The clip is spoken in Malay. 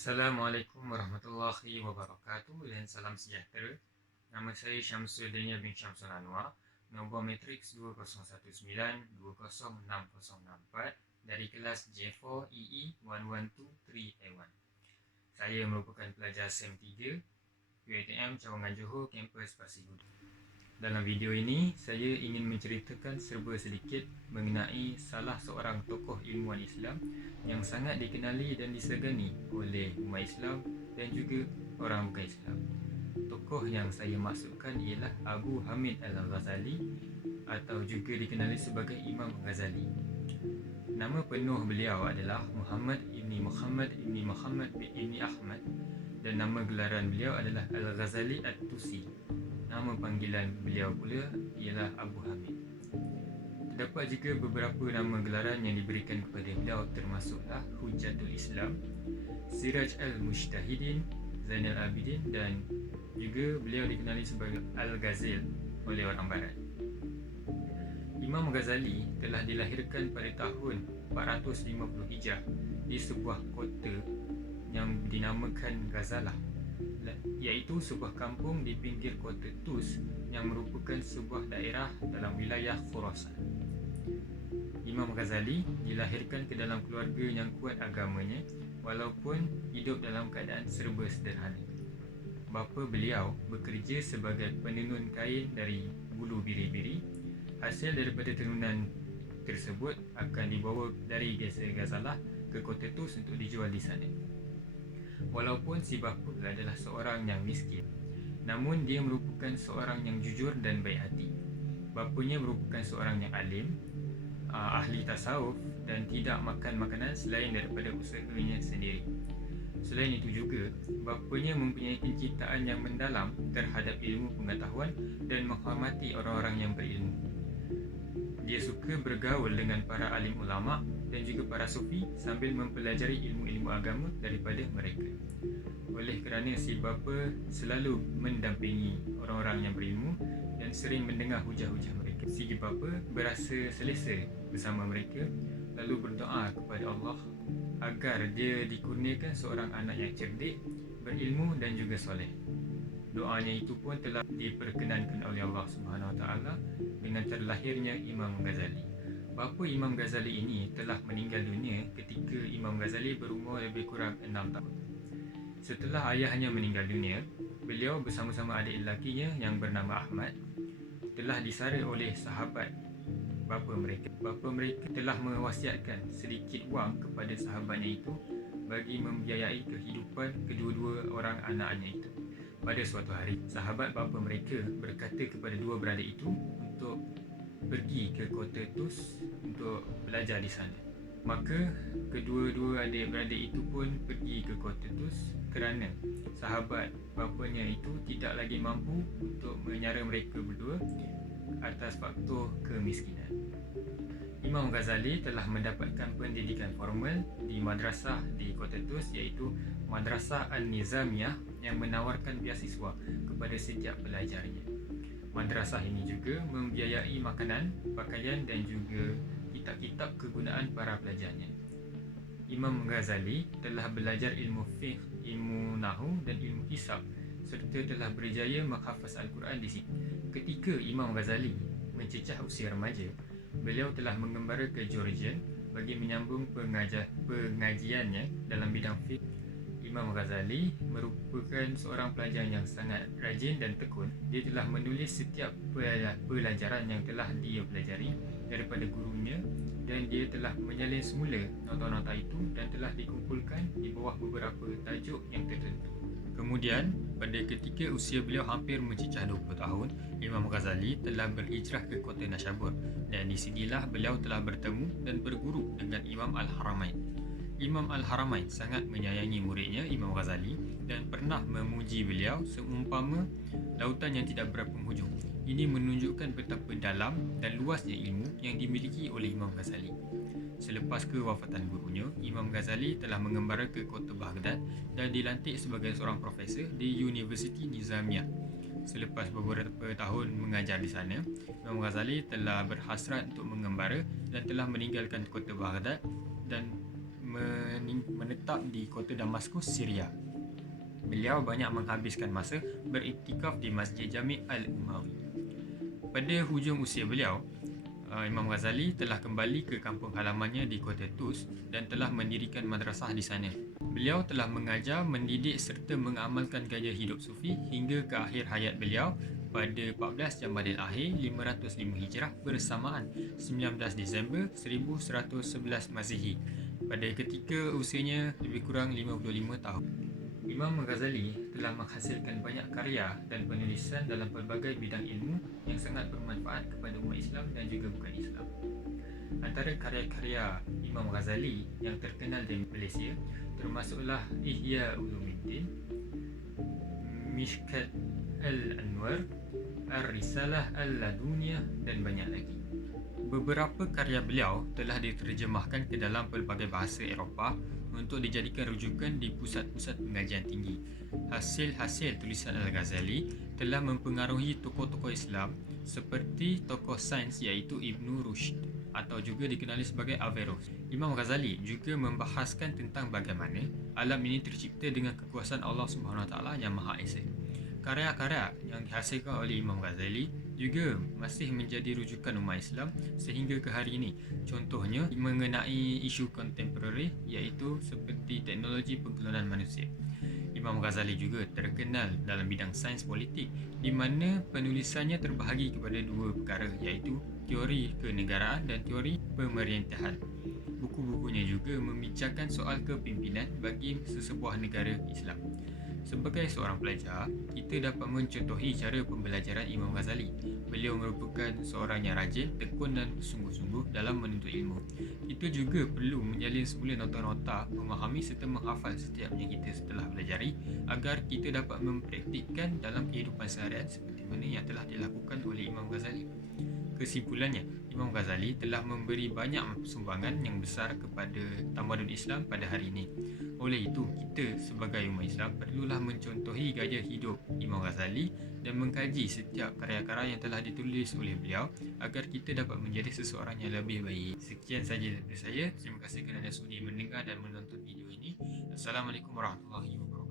Assalamualaikum warahmatullahi wabarakatuh dan salam sejahtera. Nama saya Syamsul Dania bin Syamsul Anwar, nombor matriks 2019-206064 dari kelas J4 EE 1123A1. Saya merupakan pelajar SEM 3 UiTM Cawangan Johor, kampus Pasir Gudang. Dalam video ini, saya ingin menceritakan serba sedikit mengenai salah seorang tokoh ilmuwan Islam yang sangat dikenali dan disegani oleh umat Islam dan juga orang bukan Islam. Tokoh yang saya maksudkan ialah Abu Hamid Al-Ghazali atau juga dikenali sebagai Imam Ghazali. Nama penuh beliau adalah Muhammad Ibni Muhammad Ibni Muhammad Ibni Ahmad dan nama gelaran beliau adalah Al-Ghazali At-Tusi. Nama panggilan beliau pula ialah Abu Hamid. Terdapat juga beberapa nama gelaran yang diberikan kepada beliau, termasuklah Hujjatul Islam, Siraj Al-Mujtahidin, Zainal Abidin, dan juga beliau dikenali sebagai Al-Ghazal oleh orang barat. Imam Ghazali telah dilahirkan pada tahun 450 Hijrah di sebuah kota yang dinamakan Ghazalah, iaitu sebuah kampung di pinggir kota Tus yang merupakan sebuah daerah dalam wilayah Khurasan. Imam Ghazali dilahirkan ke dalam keluarga yang kuat agamanya walaupun hidup dalam keadaan serba sederhana. Bapa beliau bekerja sebagai penenun kain dari bulu biri-biri. Hasil daripada tenunan tersebut akan dibawa dari Ghazalah ke kota Tus untuk dijual di sana. Walaupun si bapa adalah seorang yang miskin, namun dia merupakan seorang yang jujur dan baik hati. Bapanya merupakan seorang yang alim, ahli tasawuf dan tidak makan makanan selain daripada usahanya sendiri. Selain itu juga, bapanya mempunyai kecintaan yang mendalam terhadap ilmu pengetahuan dan menghormati orang-orang yang berilmu. Dia suka bergaul dengan para alim ulama dan juga para sufi sambil mempelajari ilmu-ilmu agama daripada mereka. Oleh kerana si bapa selalu mendampingi orang-orang yang berilmu dan sering mendengar hujah-hujah mereka, si bapa berasa selesa bersama mereka lalu berdoa kepada Allah agar dia dikurniakan seorang anak yang cerdik, berilmu dan juga soleh. Doanya itu pun telah diperkenankan oleh Allah Subhanahu Wa Taala dengan terlahirnya Imam Ghazali. Bapa Imam Ghazali ini telah meninggal dunia ketika Imam Ghazali berumur lebih kurang 6 tahun. Setelah ayahnya meninggal dunia, beliau bersama-sama adik lelakinya yang bernama Ahmad telah disara oleh sahabat bapa mereka. Bapa mereka telah mewasiatkan sedikit wang kepada sahabatnya itu bagi membiayai kehidupan kedua-dua orang anaknya itu. Pada suatu hari, sahabat bapa mereka berkata kepada dua beradik itu untuk pergi ke kota Tus untuk belajar di sana. Maka kedua-dua adik-beradik itu pun pergi ke kota Tus kerana sahabat bapanya itu tidak lagi mampu untuk menyara mereka berdua atas faktor kemiskinan. Imam Ghazali telah mendapatkan pendidikan formal di madrasah di kota Tus, iaitu Madrasah An-Nizamiyah yang menawarkan beasiswa kepada setiap pelajarnya. Madrasah ini juga membiayai makanan, pakaian dan juga kitab-kitab kegunaan para pelajarnya. Imam Ghazali telah belajar ilmu fiqh, ilmu nahu dan ilmu hisab serta telah berjaya menghafaz Al-Quran di sini. Ketika Imam Ghazali mencecah usia remaja, beliau telah mengembara ke Georgia bagi menyambung pengajiannya dalam bidang fiqh. Imam Ghazali merupakan seorang pelajar yang sangat rajin dan tekun. Dia telah menulis setiap pelajaran yang telah dia pelajari daripada gurunya dan dia telah menyalin semula nota-nota itu dan telah dikumpulkan di bawah beberapa tajuk yang tertentu. Kemudian, pada ketika usia beliau hampir mencecah 20 tahun, Imam Ghazali telah berhijrah ke kota Nashabur dan di sinilah beliau telah bertemu dan berguru dengan Imam Al-Haramain. Imam Al-Haramain sangat menyayangi muridnya Imam Ghazali dan pernah memuji beliau seumpama lautan yang tidak berpenghujung. Ini menunjukkan betapa dalam dan luasnya ilmu yang dimiliki oleh Imam Ghazali. Selepas kewafatan gurunya, Imam Ghazali telah mengembara ke kota Baghdad dan dilantik sebagai seorang profesor di Universiti Nizamiyah. Selepas beberapa tahun mengajar di sana, Imam Ghazali telah berhasrat untuk mengembara dan telah meninggalkan kota Baghdad dan menetap di kota Damaskus, Syria. Beliau banyak menghabiskan masa beriktikaf di Masjid Jami' Al-Umawi. Pada hujung usia beliau, Imam Ghazali telah kembali ke kampung halamannya di kota Tus dan telah mendirikan madrasah di sana. Beliau telah mengajar, mendidik serta mengamalkan gaya hidup sufi hingga ke akhir hayat beliau pada 14 Jamadil Akhir 505 Hijrah bersamaan 19 Disember 1111 Masihi pada ketika usianya lebih kurang 55 tahun. Imam Ghazali telah menghasilkan banyak karya dan penulisan dalam pelbagai bidang ilmu yang sangat bermanfaat kepada umat Islam dan juga bukan Islam. Antara karya-karya Imam Ghazali yang terkenal di Malaysia termasuklah Ihya Ulumuddin, Mishkat Al-Anwar, Ar-Risalah Al-Laduniyah dan banyak lagi. Beberapa karya beliau telah diterjemahkan ke dalam pelbagai bahasa Eropah untuk dijadikan rujukan di pusat-pusat pengajian tinggi. Hasil-hasil tulisan Al-Ghazali telah mempengaruhi tokoh-tokoh Islam seperti tokoh sains iaitu Ibn Rushd atau juga dikenali sebagai Averroes. Imam Ghazali juga membahaskan tentang bagaimana alam ini tercipta dengan kekuasaan Allah SWT yang Maha Esa. Karya-karya yang dihasilkan oleh Imam Ghazali juga masih menjadi rujukan umat Islam sehingga ke hari ini. Contohnya mengenai isu kontemporari iaitu seperti teknologi pengklonan manusia. Imam Ghazali juga terkenal dalam bidang sains politik di mana penulisannya terbahagi kepada dua perkara iaitu teori kenegaraan dan teori pemerintahan. Buku-bukunya juga membincangkan soal kepimpinan bagi sesebuah negara Islam. Sebagai seorang pelajar, kita dapat mencontohi cara pembelajaran Imam Ghazali. Beliau merupakan seorang yang rajin, tekun dan sungguh-sungguh dalam menuntut ilmu. Kita juga perlu menjalin semula nota-nota, memahami serta menghafal setiap yang kita setelah pelajari agar kita dapat mempraktikkan dalam kehidupan seharian seperti mana yang telah dilakukan oleh Imam Ghazali. Kesimpulannya, Imam Ghazali telah memberi banyak sumbangan yang besar kepada tamadun Islam pada hari ini. Oleh itu, kita sebagai umat Islam perlulah mencontohi gaya hidup Imam Ghazali dan mengkaji setiap karya-karya yang telah ditulis oleh beliau agar kita dapat menjadi seseorang yang lebih baik. Sekian sahaja dari saya. Terima kasih kerana sudi mendengar dan menonton video ini. Assalamualaikum warahmatullahi wabarakatuh.